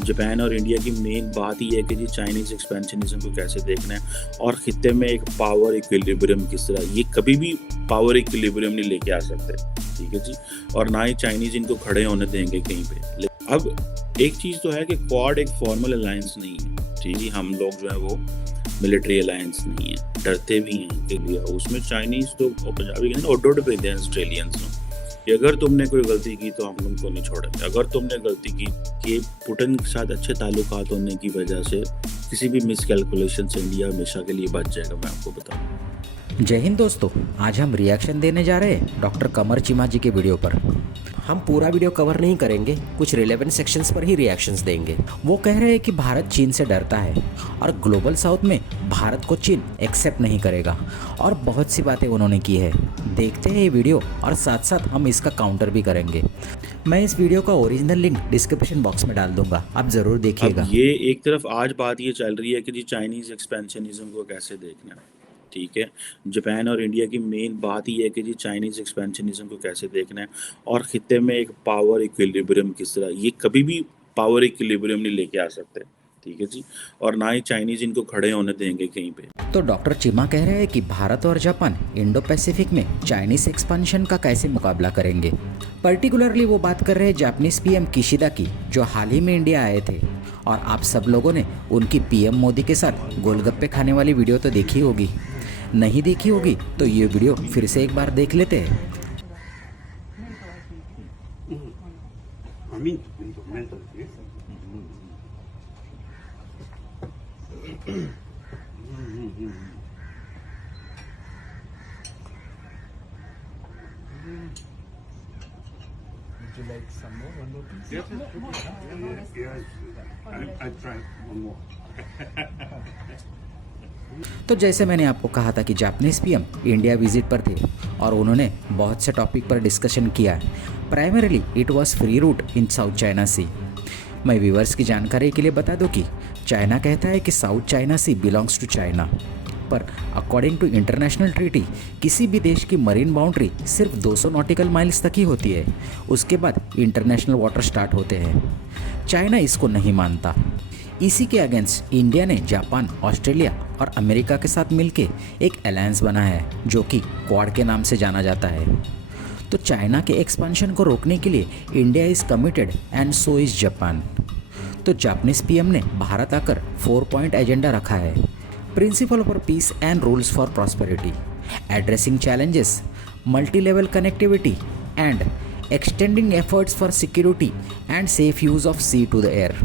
Japan और India की main बात ही है कि जी चाइनीज़ एक्सपेंशनिज्म को कैसे देखना है और खित्ते में एक पावर इक्विलिब्रियम किस तरह, ये कभी भी पावर इक्विलिब्रियम नहीं लेके आ सकते, ठीक है जी। और ना ही चाइनीज़ इनको खड़े होने देंगे कहीं पे। अब एक चीज़ तो है कि क्वाड एक फॉर्मल अलायंस नहीं है, ठीक है। हम लोग जो है वो मिलिट्री अलायंस नहीं है, डरते भी हैं कि लिया उसमें चाइनीज़ तो पंजाबी कहते हैं ओडोड पे ऑस्ट्रेलियंस कि अगर तुमने कोई गलती की तो हम तुमको नहीं छोड़ेंगे। अगर तुमने गलती की कि पुतिन के साथ अच्छे ताल्लुकात होने की वजह से किसी भी मिसकैलकुलेशन से इंडिया हमेशा के लिए बच जाएगा, मैं आपको बताऊं। जय हिंद दोस्तों, आज हम रिएक्शन देने जा रहे हैं डॉक्टर कमर चीमा जी के वीडियो पर। हम पूरा वीडियो कवर नहीं करेंगे, कुछ रिलेवेंट सेक्शंस पर ही रिएक्शंस देंगे। वो कह रहे हैं कि भारत चीन से डरता है और ग्लोबल साउथ में भारत को चीन एक्सेप्ट नहीं करेगा और बहुत सी बातें उन्होंने की है। देखते हैं ये वीडियो और साथ साथ हम इसका काउंटर भी करेंगे। मैं इस वीडियो का ओरिजिनल लिंक डिस्क्रिप्शन बॉक्स में डाल दूंगा, आप ज़रूर देखिएगा। अब ये एक तरफ आज बात ये चल रही है कि जी चाइनीज़ एक्सपेंशनिज्म को कैसे देखना है, ठीक है। जापान और इंडिया की मेन बात ही है कि जी चाइनीज़ एक्सपेंशनिज्म को कैसे देखना है और खित्ते में एक पावर इक्विलिब्रियम किस तरह, ये कभी भी पावर इक्विलिब्रियम नहीं लेके आ सकते, ठीक है जी। और ना ही चाइनीज़ इनको खड़े होने देंगे कहीं पे। तो डॉक्टर चीमा कह रहे हैं कि भारत और जापान इंडो पैसिफिक में चाइनीज एक्सपांशन का कैसे मुकाबला करेंगे। पर्टिकुलरली वो बात कर रहे हैं जापानीज पीएम किशिदा की, जो हाल ही में इंडिया आए थे। और आप सब लोगों ने उनकी पीएम मोदी के साथ गोलगप्पे खाने वाली वीडियो तो देखी होगी, नहीं देखी होगी तो ये वीडियो फिर से एक बार देख लेते हैं। Would you like some more? One more piece? Yes. I tried one more. तो जैसे मैंने आपको कहा था कि जापानीज पीएम इंडिया विजिट पर थे और उन्होंने बहुत से टॉपिक पर डिस्कशन किया है। Primarily it was free route in South China Sea. मैं व्यूअर्स की जानकारी के लिए बता दूं कि चाइना कहता है कि South China Sea belongs to China, पर अकॉर्डिंग टू इंटरनेशनल ट्रीटी किसी भी देश की मरीन बाउंड्री सिर्फ 200 नॉटिकल माइल्स तक ही होती है, उसके बाद इंटरनेशनल वाटर स्टार्ट होते हैं। चाइना इसको नहीं मानता। इसी के अगेंस्ट इंडिया ने जापान, ऑस्ट्रेलिया और अमेरिका के साथ मिलके एक अलायंस बनाया है जो कि क्वाड के नाम से जाना जाता है। तो चाइना के एक्सपेंशन को रोकने के लिए India is committed and so is Japan. तो जापानीज पीएम ने भारत आकर 4 पॉइंट एजेंडा रखा है। Principle for peace and rules for prosperity, addressing challenges, multi level connectivity and extending efforts for security and safe use of sea to the air.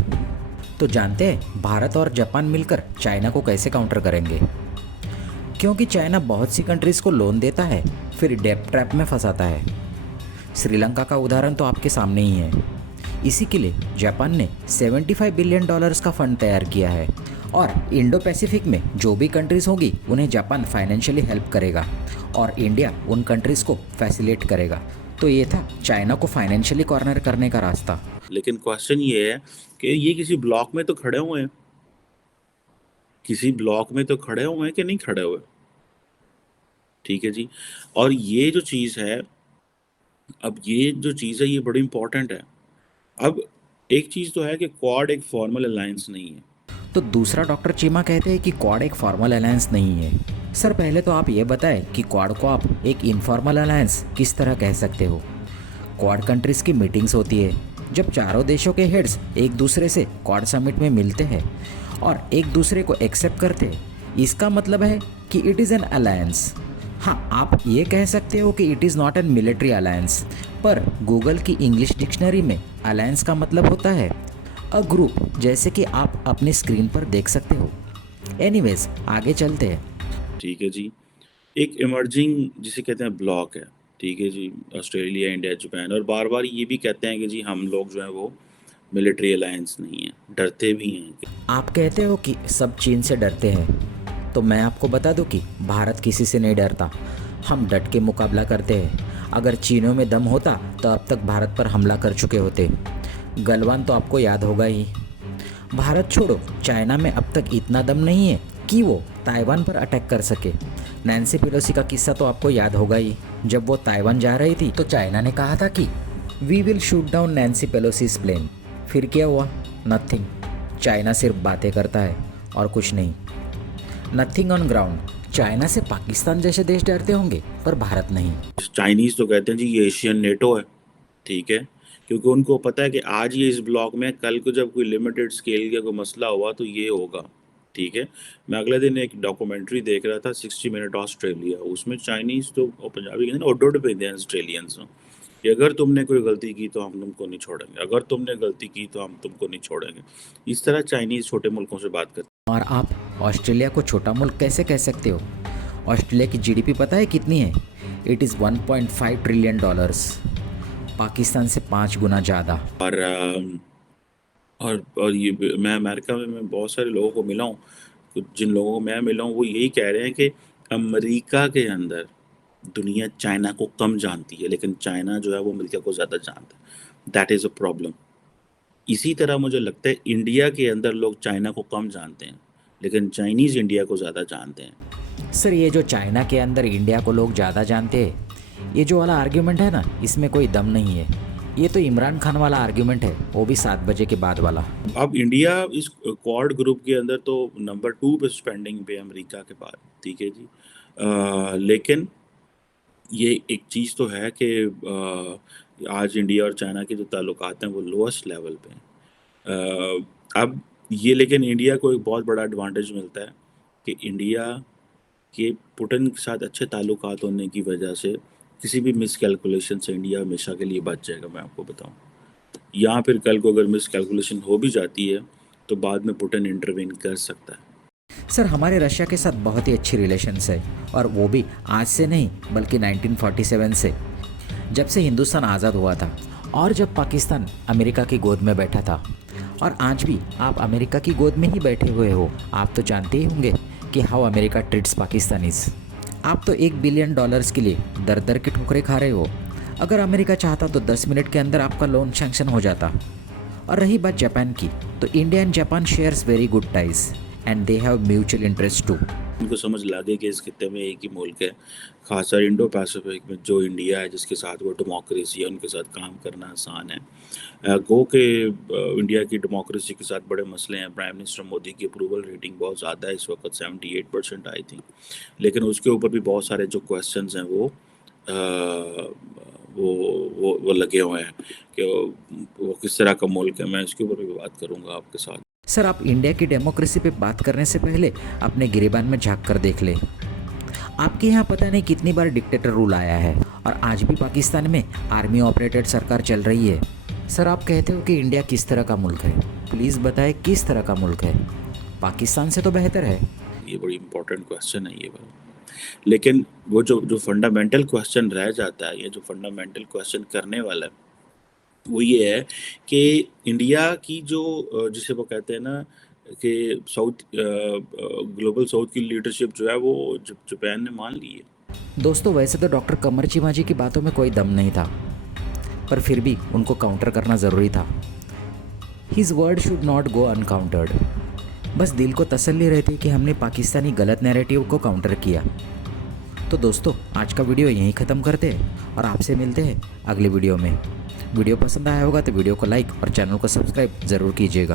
तो जानते हैं भारत और Japan मिलकर चाइना को कैसे काउंटर करेंगे। क्योंकि चाइना बहुत सी कंट्रीज़ को लोन देता है फिर डेब्ट ट्रैप में फंसाता है। श्रीलंका का उदाहरण तो आपके सामने ही है। इसी के लिए जापान ने $75 बिलियन का फंड तैयार किया है और इंडो पैसिफिक में जो भी कंट्रीज़ होगी उन्हें जापान फाइनेंशियली हेल्प करेगा और इंडिया उन कंट्रीज़ को फैसिलिटेट करेगा। तो ये था चाइना को फाइनेंशियली कॉर्नर करने का रास्ता। लेकिन क्वेश्चन ये है कि ये किसी ब्लॉक में तो खड़े हुए हैं, किसी ब्लॉक में तो खड़े हुए हैं कि नहीं खड़े हुए, ठीक है जी। और ये जो चीज़ है, अब ये जो चीज़ है ये बड़ी इंपॉर्टेंट है। अब एक चीज़ तो है कि क्वाड एक फॉर्मल अलायंस नहीं है। तो दूसरा डॉक्टर चीमा कहते हैं कि क्वाड एक फॉर्मल अलायंस नहीं है। सर पहले तो आप ये बताएं कि क्वाड को आप एक इनफॉर्मल अलायंस किस तरह कह सकते हो। क्वाड कंट्रीज़ की मीटिंग्स होती है जब चारों देशों के हेड्स एक दूसरे से क्वाड समिट में मिलते हैं और एक दूसरे को एक्सेप्ट करते हैं। इसका मतलब है कि इट इज़ एन अलायंस। हाँ, आप ये कह सकते हो कि it is not an military alliance, पर गूगल की इंग्लिश डिक्शनरी में अलायंस का मतलब होता है अ ग्रुप, जैसे कि आप अपनी स्क्रीन पर देख सकते हो। एनीवेज आगे चलते हैं, ठीक है जी। एक इमर्जिंग जिसे कहते हैं ब्लॉक है, ठीक है जी, ऑस्ट्रेलिया, इंडिया, जापान। और बार बार ये भी कहते हैं कि जी हम लोग जो है वो मिलिट्री अलायंस नहीं है, डरते भी हैं। आप कहते हो कि सब चीन से डरते हैं, तो मैं आपको बता दूं कि भारत किसी से नहीं डरता। हम डट के मुकाबला करते हैं। अगर चीनों में दम होता तो अब तक भारत पर हमला कर चुके होते। गलवान तो आपको याद होगा ही। भारत छोड़ो, चाइना में अब तक इतना दम नहीं है कि वो ताइवान पर अटैक कर सके। नैन्सी पेलोसी का किस्सा तो आपको याद होगा ही। जब वो ताइवान जा रही थी तो चाइना ने कहा था कि we will shoot down Nancy Pelosi's plane. फिर क्या हुआ? नथिंग। चाइना सिर्फ बातें करता है और कुछ नहीं। Nothing on ground. चाइना से पाकिस्तान जैसे देश डरते होंगे पर भारत नहीं। चाइनीज़ तो कहते हैं जी ये एशियन नेटो है, ठीक है, क्योंकि उनको पता है कि आज ये इस ब्लॉक में, कल को जब कोई लिमिटेड स्केल का कोई मसला हुआ तो ये होगा, ठीक है। मैं अगले दिन एक डॉक्यूमेंट्री देख रहा था 60 मिनट ऑस्ट्रेलिया, उसमें चाइनीज़ तो और पंजाबी कहते हैं उड पे हैं ऑस्ट्रेलियंस कि अगर तुमने कोई गलती की तो हम तुमको नहीं छोड़ेंगे, अगर तुमने गलती की तो हम तुमको नहीं छोड़ेंगे। इस तरह चाइनीज़ छोटे मुल्कों से बात करते और आप ऑस्ट्रेलिया को छोटा मुल्क कैसे कह सकते हो? ऑस्ट्रेलिया की जीडीपी पता है कितनी है? इट इज़ $1.5 ट्रिलियन, पाकिस्तान से 5 गुना ज़्यादा। हैं। और ये मैं अमेरिका में मैं बहुत सारे लोगों को मिला हूँ, कुछ जिन लोगों को मैं मिला हूँ वो यही कह रहे हैं कि अमेरिका के अंदर दुनिया चाइना को कम जानती है, लेकिन चाइना जो है वो अमेरिका को ज़्यादा जानता है। That is a problem. इसी तरह मुझे लगता है इंडिया के अंदर लोग चाइना को कम जानते हैं, लेकिन चाइनीज़ इंडिया को ज़्यादा जानते हैं। सर ये जो चाइना के अंदर इंडिया को लोग ज़्यादा जानते हैं, ये जो वाला आर्ग्यूमेंट है ना, इसमें कोई दम नहीं है। ये तो इमरान खान वाला आर्ग्यूमेंट है, वो भी 7 बजे के बाद वाला। अब इंडिया इस क्वाड ग्रुप के अंदर तो नंबर 2 पे स्पेंडिंग पे अमेरिका के बाद, ठीक है जी। लेकिन ये एक चीज़ तो है कि आज इंडिया और चाइना के जो ताल्लुकात हैं वो लोएस्ट लेवल पे हैं। अब ये लेकिन इंडिया को एक बहुत बड़ा एडवांटेज मिलता है कि इंडिया के पुतिन के साथ अच्छे ताल्लुकात होने की वजह से किसी भी मिस कैलकुलेशन से इंडिया हमेशा के लिए बच जाएगा। मैं आपको बताऊं, या फिर कल को अगर मिस कैलकुलेशन हो भी जाती है तो बाद में पुतिन इंटरवेन कर सकता है। सर हमारे रशिया के साथ बहुत ही अच्छी रिलेशंस है, और वो भी आज से नहीं बल्कि 1947 से, जब से हिंदुस्तान आज़ाद हुआ था और जब पाकिस्तान अमेरिका की गोद में बैठा था। और आज भी आप अमेरिका की गोद में ही बैठे हुए हो। आप तो जानते ही होंगे कि हाउ अमेरिका ट्रीट्स पाकिस्तानीज। आप तो $1 बिलियन के लिए दर दर की ठोकरें खा रहे हो। अगर अमेरिका चाहता तो 10 मिनट के अंदर आपका लोन सैंक्शन हो जाता। और रही बात जापान की, तो India and Japan shares very good ties and they have mutual interest too. उनको समझ लगे कि इस खित्ते में एक ही मुल्क है, खासकर इंडो पैसिफिक में जो इंडिया है, जिसके साथ वो डेमोक्रेसी है, उनके साथ काम करना आसान है। गो के इंडिया की डेमोक्रेसी के साथ बड़े मसले हैं। प्राइम मिनिस्टर मोदी की अप्रूवल रेटिंग बहुत ज़्यादा है इस वक्त, 78% आई थिंक, लेकिन उसके ऊपर भी बहुत सारे जो क्वेश्चंस हैं वो लगे हुए हैं कि वो किस तरह का मुल्क है। मैं इसके ऊपर भी बात करूँगा आपके साथ। सर आप इंडिया की डेमोक्रेसी पे बात करने से पहले अपने गिरेबान में झांक कर देख ले। आपके यहाँ पता नहीं कितनी बार डिक्टेटर रूल आया है, और आज भी पाकिस्तान में आर्मी ऑपरेटेड सरकार चल रही है। सर आप कहते हो कि इंडिया किस तरह का मुल्क है, प्लीज़ बताएं किस तरह का मुल्क है? पाकिस्तान से तो बेहतर है। ये बड़ी इंपॉर्टेंट क्वेश्चन है ये वाला, लेकिन वो जो फंडामेंटल क्वेश्चन रह जाता है, ये जो फंडामेंटल क्वेश्चन करने वाला है वो ये है कि इंडिया की जो जिसे वो कहते हैं ना कि ग्लोबल साउथ की लीडरशिप जो है वो जापान ने मान ली है। दोस्तों वैसे तो डॉक्टर कमर चीमा जी की बातों में कोई दम नहीं था, पर फिर भी उनको काउंटर करना ज़रूरी था। His word should not go uncountered. बस दिल को तसल्ली रहती कि हमने पाकिस्तानी गलत नैरेटिव को काउंटर किया। तो दोस्तों आज का वीडियो यहीं ख़त्म करते हैं और आपसे मिलते हैं अगले वीडियो में। वीडियो पसंद आया होगा तो वीडियो को लाइक और चैनल को सब्सक्राइब ज़रूर कीजिएगा।